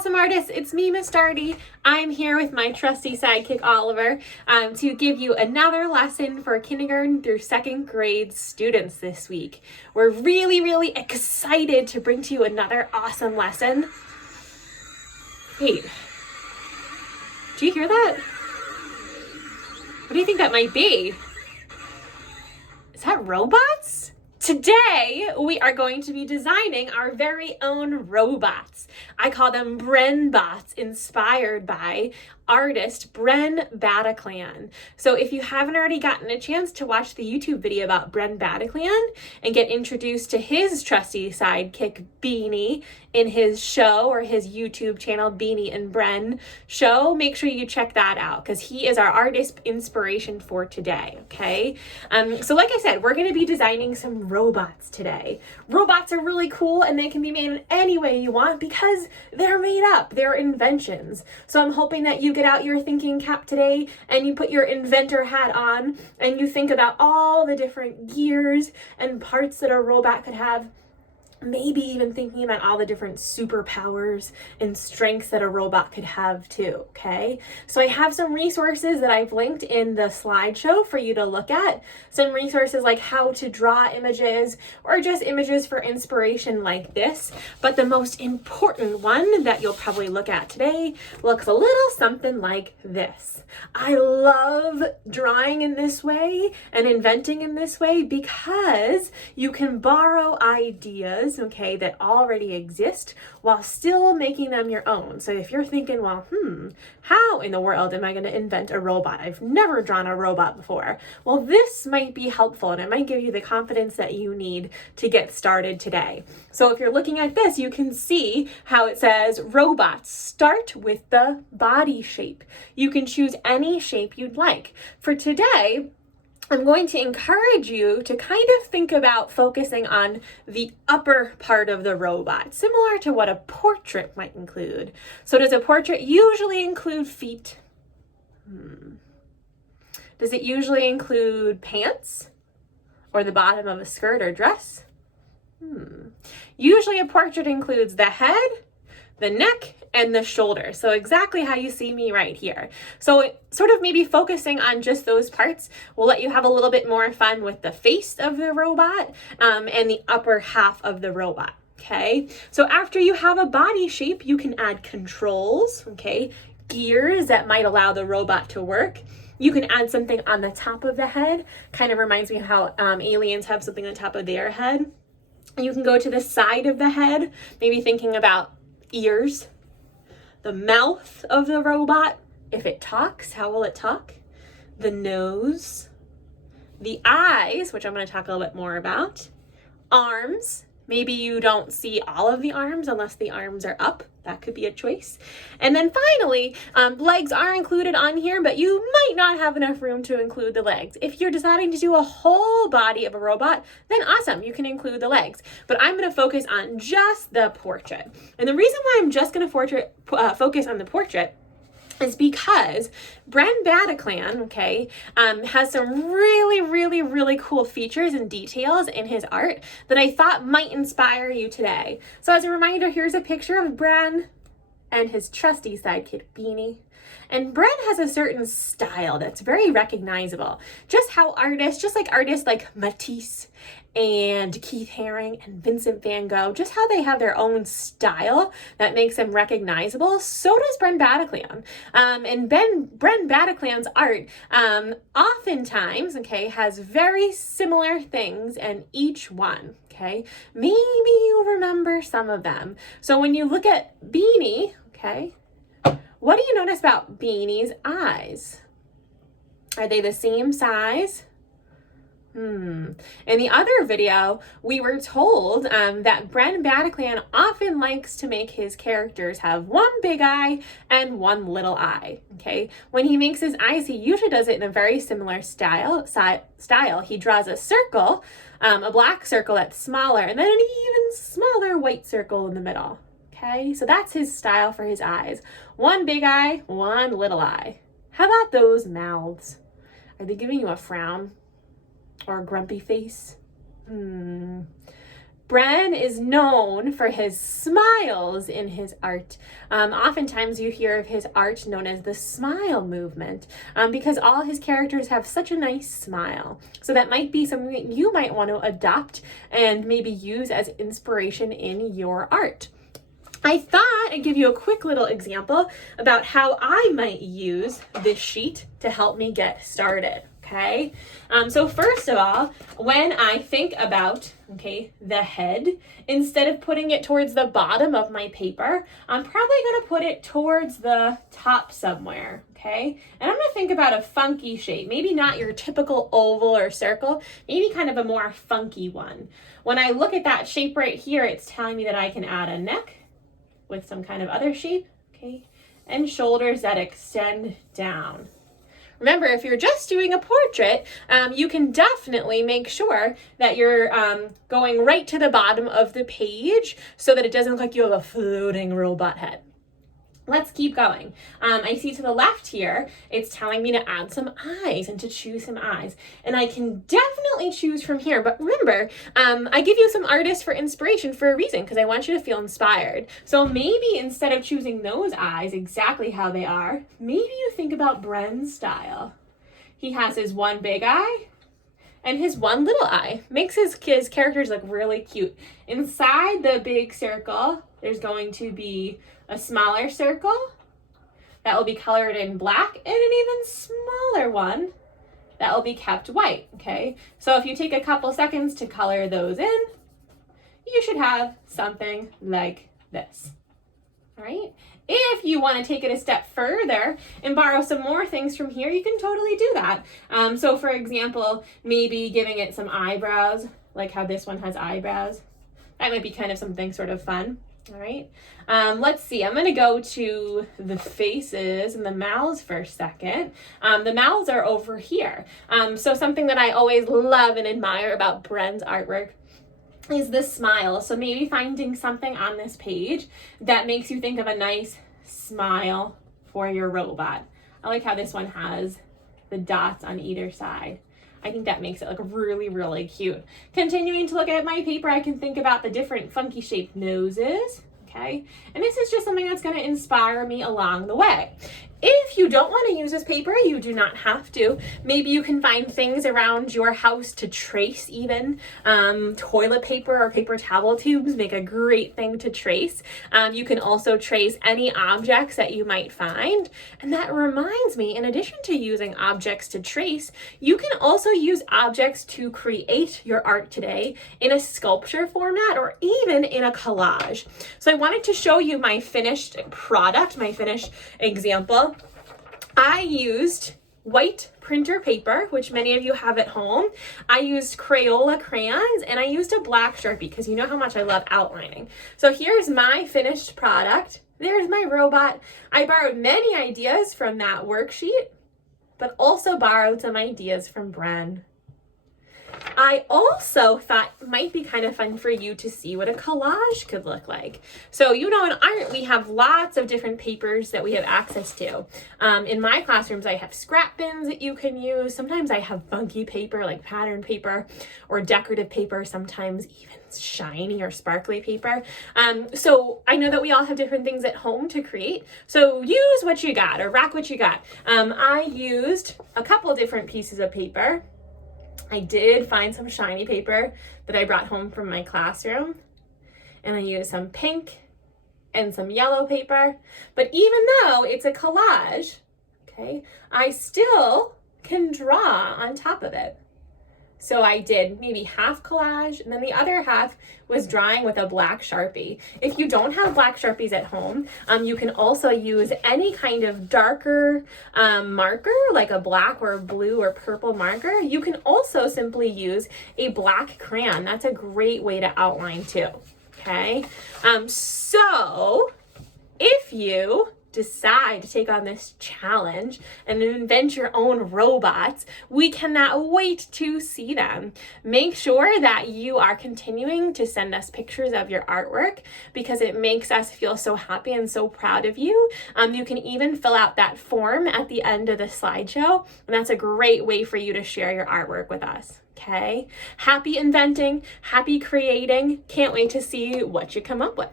awesome artists, it's me, Miss Darty. I'm here with my trusty sidekick, Oliver, to give you another lesson for kindergarten through second grade students this week. We're really excited to bring to you another awesome lesson. Wait, do you hear that? What do you think that might be? Is that robots? Today, we are going to be designing our very own robots. I call them Bren Bots, inspired by artist Bren Bataclan. So if you haven't already gotten a chance to watch the YouTube video about Bren Bataclan and get introduced to his trusty sidekick Beanie in his show or his YouTube channel, Beanie and Bren Show, make sure you check that out because he is our artist inspiration for today, okay? So like I said, we're gonna be designing some robots today. Robots are really cool and they can be made in any way you want because they're made up, they're inventions. So I'm hoping that you get out your thinking cap today and you put your inventor hat on and you think about all the different gears and parts that a robot could have. Maybe even thinking about all the different superpowers and strengths that a robot could have too, okay? So I have some resources that I've linked in the slideshow for you to look at. Some resources like how to draw images or just images for inspiration like this. But the most important one that you'll probably look at today looks a little something like this. I love drawing in this way and inventing in this way because you can borrow ideas, okay, that already exist while still making them your own. So if you're thinking, well, how in the world am I going to invent a robot? I've never drawn a robot before. Well, this might be helpful and it might give you the confidence that you need to get started today. So if you're looking at this, you can see how it says robots start with the body shape. You can choose any shape you'd like. For today, I'm going to encourage you to kind of think about focusing on the upper part of the robot, similar to what a portrait might include. So does a portrait usually include feet? Does it usually include pants or the bottom of a skirt or dress? Usually a portrait includes the head, the neck, and the shoulder. So exactly how you see me right here. So sort of maybe focusing on just those parts will let you have a little bit more fun with the face of the robot and the upper half of the robot. Okay, so after you have a body shape, you can add controls, okay, gears that might allow the robot to work. You can add something on the top of the head. Kind of reminds me of how aliens have something on top of their head. You can go to the side of the head, maybe thinking about ears. The mouth of the robot, if it talks, how will it talk? The nose, the eyes, which I'm going to talk a little bit more about, arms. Maybe you don't see all of the arms unless the arms are up. That could be a choice. And then finally, legs are included on here, but you might not have enough room to include the legs. If you're deciding to do a whole body of a robot, then awesome, you can include the legs. But I'm going to focus on just the portrait. And the reason why I'm just going to focus on the portrait is because Bren Bataclan, okay, has some really cool features and details in his art that I thought might inspire you today. So as a reminder, here's a picture of Bren and his trusty sidekick Beanie. And Bren has a certain style that's very recognizable. Just like artists like Matisse and Keith Haring and Vincent van Gogh, just how they have their own style that makes them recognizable, so does Bren Bataclan. And Bren Bataclan's art oftentimes, okay, has very similar things in each one, okay? Maybe you remember some of them. So when you look at Beanie, okay, what do you notice about Beanie's eyes? Are they the same size? In the other video, we were told that Bren Bataclan often likes to make his characters have one big eye and one little eye, okay? When he makes his eyes, he usually does it in a very similar style. He draws a circle, a black circle that's smaller, and then an even smaller white circle in the middle, okay? So that's his style for his eyes. One big eye, one little eye. How about those mouths? Are they giving you a frown? Or a grumpy face? Bren is known for his smiles in his art. Oftentimes you hear of his art known as the smile movement because all his characters have such a nice smile. So that might be something that you might want to adopt and maybe use as inspiration in your art. I thought I'd give you a quick little example about how I might use this sheet to help me get started. Okay, so first of all, when I think about, the head, instead of putting it towards the bottom of my paper, I'm probably going to put it towards the top somewhere, okay? And I'm going to think about a funky shape, maybe not your typical oval or circle, maybe kind of a more funky one. When I look at that shape right here, it's telling me that I can add a neck with some kind of other shape, okay? And shoulders that extend down. Remember, if you're just doing a portrait, you can definitely make sure that you're going right to the bottom of the page so that it doesn't look like you have a floating robot head. Let's keep going. I see to the left here, it's telling me to add some eyes and to choose some eyes. And I can definitely choose from here. But remember, I give you some artists for inspiration for a reason, because I want you to feel inspired. So maybe instead of choosing those eyes exactly how they are, maybe you think about Bren's style. He has his one big eye and his one little eye. Makes his characters look really cute. Inside the big circle, there's going to be a smaller circle that will be colored in black and an even smaller one that will be kept white, okay? So if you take a couple seconds to color those in, you should have something like this, all right? If you want to take it a step further and borrow some more things from here, you can totally do that. So for example, maybe giving it some eyebrows, like how this one has eyebrows. That might be kind of something sort of fun. All right, let's see. I'm going to go to the faces and the mouths for a second. The mouths are over here. So something that I always love and admire about Bren's artwork is the smile. So maybe finding something on this page that makes you think of a nice smile for your robot. I like how this one has the dots on either side. I think that makes it look really, really cute. Continuing to look at my paper, I can think about the different funky shaped noses, okay? And this is just something that's gonna inspire me along the way. If you don't want to use this paper, you do not have to. Maybe you can find things around your house to trace even. Toilet paper or paper towel tubes make a great thing to trace. You can also trace any objects that you might find. And that reminds me, in addition to using objects to trace, you can also use objects to create your art today in a sculpture format or even in a collage. So I wanted to show you my finished product, my finished example. I used white printer paper, which many of you have at home. I used Crayola crayons and I used a black Sharpie because you know how much I love outlining. So here's my finished product. There's my robot. I borrowed many ideas from that worksheet, but also borrowed some ideas from Bren. I also thought it might be kind of fun for you to see what a collage could look like. So, in art, we have lots of different papers that we have access to. In my classrooms, I have scrap bins that you can use. Sometimes I have funky paper like pattern paper or decorative paper, sometimes even shiny or sparkly paper. So I know that we all have different things at home to create. So use what you got or rock what you got. I used a couple different pieces of paper. I did find some shiny paper that I brought home from my classroom, and I used some pink and some yellow paper. But even though it's a collage, okay, I still can draw on top of it. So I did maybe half collage, and then the other half was drawing with a black Sharpie. If you don't have black Sharpies at home, you can also use any kind of darker marker, like a black or blue or purple marker. You can also simply use a black crayon. That's a great way to outline too, okay? So if you decide to take on this challenge and invent your own robots, we cannot wait to see them. Make sure that you are continuing to send us pictures of your artwork because it makes us feel so happy and so proud of you. You can even fill out that form at the end of the slideshow, and that's a great way for you to share your artwork with us. Okay? Happy inventing, happy creating. Can't wait to see what you come up with.